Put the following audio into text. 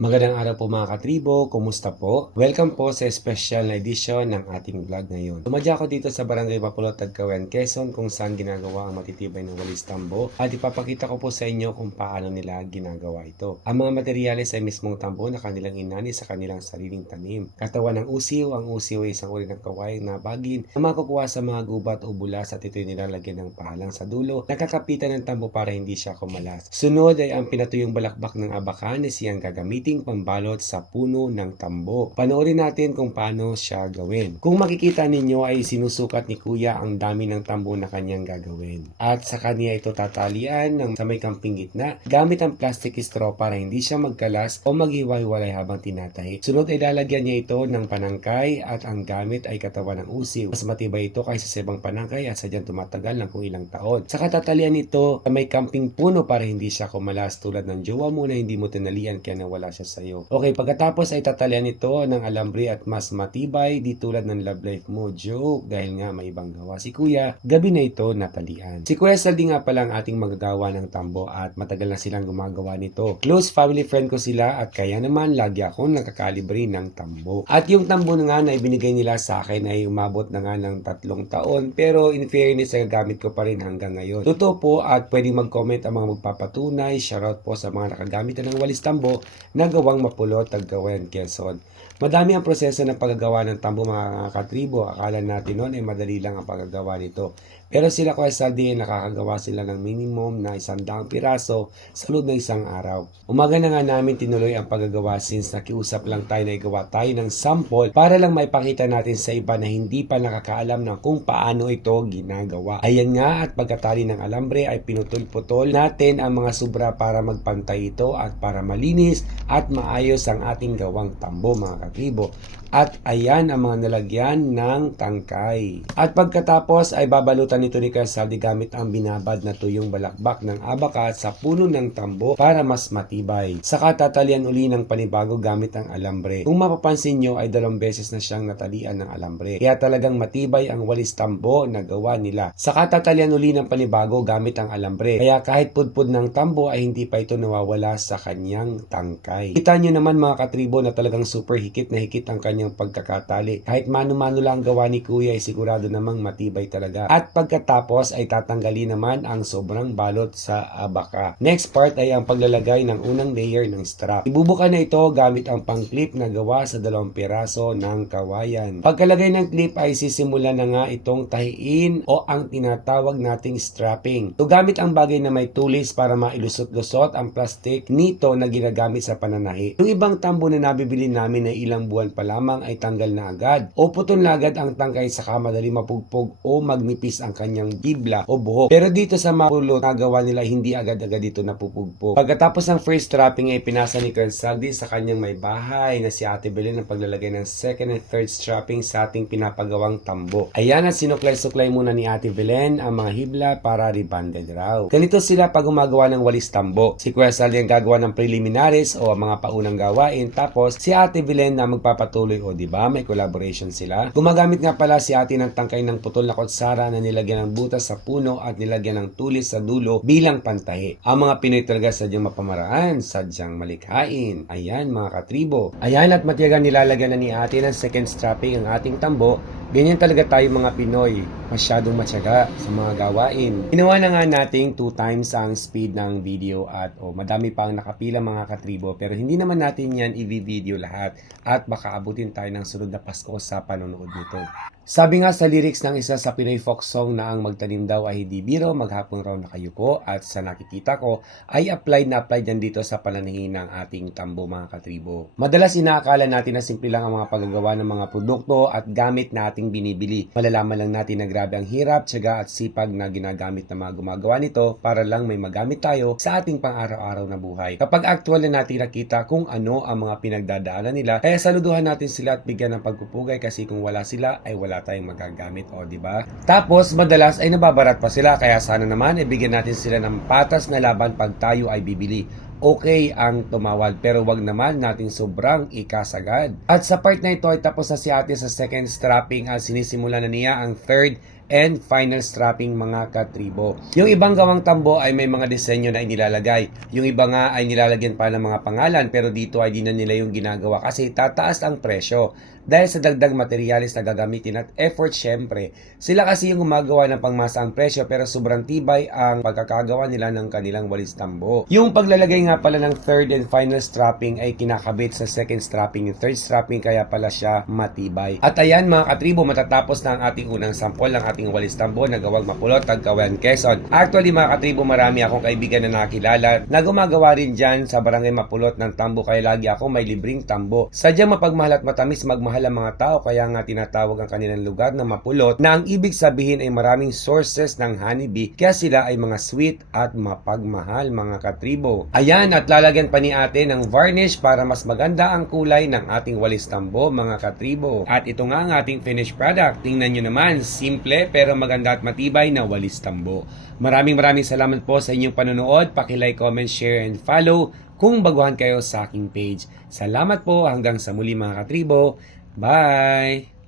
Magandang araw po mga katribo, kumusta po? Welcome po sa special na edition ng ating vlog ngayon. Tumadya ako dito sa Barangay Mapulot, Tagkawen, Quezon kung saan ginagawa ang matitibay ng walis tambo at ipapakita ko po sa inyo kung paano nila ginagawa ito. Ang mga materyales ay mismong tambo na kanilang inani sa kanilang sariling tanim. Katawan ng usiw, ang usiw ay isang uri ng kawain na bagin na makukuha sa mga gubat o bulas at ito'y nilalagyan ng pahalang sa dulo. Nakakapitan ng tambo para hindi siya kumalas. Sunod ay ang pinatuyong balakbak ng abakan na siyang gagamitin pambalot sa puno ng tambo. Panoorin natin kung paano siya gawin. Kung makikita ninyo ay sinusukat ni Kuya ang dami ng tambo na kanyang gagawin. At sa kanya ito tatalian ng sa may kamping gitna gamit ang plastic straw para hindi siya magkalas o maghiwa-hiwalay habang tinatahi. Sunod ay lalagyan niya ito ng panangkay at ang gamit ay katawan ng usiw. Mas matibay ito kaysa sa ibang panangkay at sadyang tumatagal ng kung ilang taon. Saka tatalian ito sa may kamping puno para hindi siya kumalas tulad ng jowa mo na hindi mo tinalian kaya nawala siya sa'yo. Okay, pagkatapos ay tatalian ito ng alambre at mas matibay di tulad ng love life mo. Joke, dahil nga may ibang gawa si Kuya, gabi na ito natalian. Si Kuya Saldi nga pala ang ating magagawa ng tambo at matagal na silang gumagawa nito. Close family friend ko sila at kaya naman lagi akong nakakalibre ng tambo. At yung tambo na nga na ibinigay nila sa akin ay umabot na nga ng 3 taon pero in fairness ay gamit ko pa rin hanggang ngayon. Totoo po at pwedeng mag-comment ang mga magpapatunay. Shoutout po sa mga nakagamit na ng walis tambo na gawang Mapulot, Tagkawen, Quezon. Madami ang proseso ng paggagawa ng tambo mga katribo. Akala natin noon ay madali lang ang paggagawa nito. Pero sila Kuya Saldi ay nakakagawa sila ng minimum na 100 piraso sa loob ng isang araw. Umaga na nga namin tinuloy ang paggagawa since nakiusap lang tayo na igawa tayo ng sample para lang maipakita natin sa iba na hindi pa nakakaalam ng kung paano ito ginagawa. Ayan nga at pagkatali ng alambre ay pinutol-putol natin ang mga sobra para magpantay ito at para malinis at maayos ang ating gawang tambo mga katribo. At ayan ang mga nalagyan ng tangkay. At pagkatapos ay babalutan nito ni Kuya Saldi gamit ang binabad na tuyong balakbak ng abaka sa puno ng tambo para mas matibay. Saka tatalian uli ng panibago gamit ang alambre. Kung mapapansin nyo ay 2 beses na siyang natalian ng alambre. Kaya talagang matibay ang walis tambo na gawa nila. Saka tatalian uli ng panibago gamit ang alambre. Kaya kahit pudpud ng tambo ay hindi pa ito nawawala sa kanyang tangkay. Kita nyo naman mga katribo na talagang super hikit na hikit ang kanyang pagkakatali. Kahit mano-mano lang gawa ni Kuya ay sigurado namang matibay talaga. At pagkatapos ay tatanggalin naman ang sobrang balot sa abaka. Next part ay ang paglalagay ng unang layer ng strap. Ibubuka na ito gamit ang pang-clip na gawa sa 2 piraso ng kawayan. Pagkalagay ng clip ay sisimula na nga itong tahiin o ang tinatawag nating strapping. So gamit ang bagay na may tulis para mailusot-lusot ang plastic nito na ginagamit sa pananahi. Yung ibang tambo na nabibili namin ay ilang buwan pa lamang ay tanggal na agad o putol na agad ang tangkay saka madali mapugpog o magnipis ang kanyang bibla o buhok. Pero dito sa Mapulot nagawa nila hindi agad-agad dito napupugpog. Pagkatapos ng first strapping ay pinasa ni Kuya Saldi sa kanyang may bahay na si Ate Belen ang paglalagay ng second and third strapping sa ating pinapagawang tambo. Ayan at sinuklay-suklay muna ni Ate Belen ang mga hibla para rebanded raw. Ganito sila pag gumagawa ng walis tambo. Si Kuya Saldi ang gagawa ng preliminaries o mga paunang gawain tapos si Ate Belen na magpapatuloy o diba may collaboration sila. Gumagamit nga pala si ate ng tangkay ng putol na kutsara na nilagyan ng butas sa puno at nilagyan ng tulis sa dulo bilang pantahi. Ang mga Pinoy talaga sadyang mapamaraan, sadyang malikhain. Ayan mga katribo. Ayan at matiyagan nilalagyan na ni ate ng second strapping ang ating tambo. Ganyan talaga tayo mga Pinoy, masyadong matyaga sa mga gawain. Ginawa na nga nating 2 times ang speed ng video at madami pa ang nakapila mga katribo pero hindi naman natin yan i-video lahat at baka abutin tayo ng sunod na Pasko sa panonood nito. Sabi nga sa lyrics ng isa sa Pinoy folk song na ang magtanim daw ay hindi biro, maghapon raw nakayuko at sa nakikita ko ay applied yan dito sa pananahi ng ating tambo mga katribo. Madalas inaakala natin na simple lang ang mga paggagawa ng mga produkto at gamit nating binibili. Malalaman lang natin na grabe ang hirap, tiyaga at sipag na ginagamit ng mga gumagawa nito para lang may magamit tayo sa ating pang-araw-araw na buhay. Kapag actual na natin nakita kung ano ang mga pinagdadaanan nila, kaya saluduhan natin sila at bigyan ng pagpupugay kasi kung wala sila ay wala tayong magagamit o diba? Tapos madalas ay nababarat pa sila kaya sana naman ibigyan natin sila ng patas na laban pag tayo ay bibili. Okay ang tumawad pero wag naman nating sobrang ikasagad. At sa part na ito ay tapos na si ate sa second strapping at sinisimula na niya ang third and final strapping mga katribo. Yung ibang gawang tambo ay may mga disenyo na inilalagay. Yung iba nga ay nilalagyan pa ng mga pangalan pero dito ay di na nila yung ginagawa kasi tataas ang presyo. Dahil sa dagdag materyales na gagamitin at effort syempre, sila kasi yung gumagawa ng pangmasa ang presyo pero sobrang tibay ang pagkakagawa nila ng kanilang walis tambo. Yung paglalagay nga pala ng third and final strapping ay kinakabit sa second strapping, yung third strapping kaya pala siya matibay. At ayan mga katribo, matatapos na ang ating unang sample ng ating walis tambo na gawang Mapulot, Tagkawayan, Quezon. Actually mga katribo, marami akong kaibigan na nakilala na gumagawa rin dyan sa barangay Mapulot ng tambo kaya lagi ako may libreng tambo. Sadyang mapagmahal at matamis magmahal ang mga tao kaya nga tinatawag ang kanilang lugar na Mapulot na ang ibig sabihin ay maraming sources ng honeybee kaya sila ay mga sweet at mapagmahal mga katribo. Ayan, at lalagyan pa ni ate ng varnish para mas maganda ang kulay ng ating walis tambo mga katribo. At ito nga ang ating finished product. Tingnan nyo naman, simple pero maganda at matibay na walis tambo. Maraming salamat po sa inyong panonood. Paki-like, comment, share, and follow kung baguhan kayo sa aking page. Salamat po hanggang sa muli mga katribo. Bye!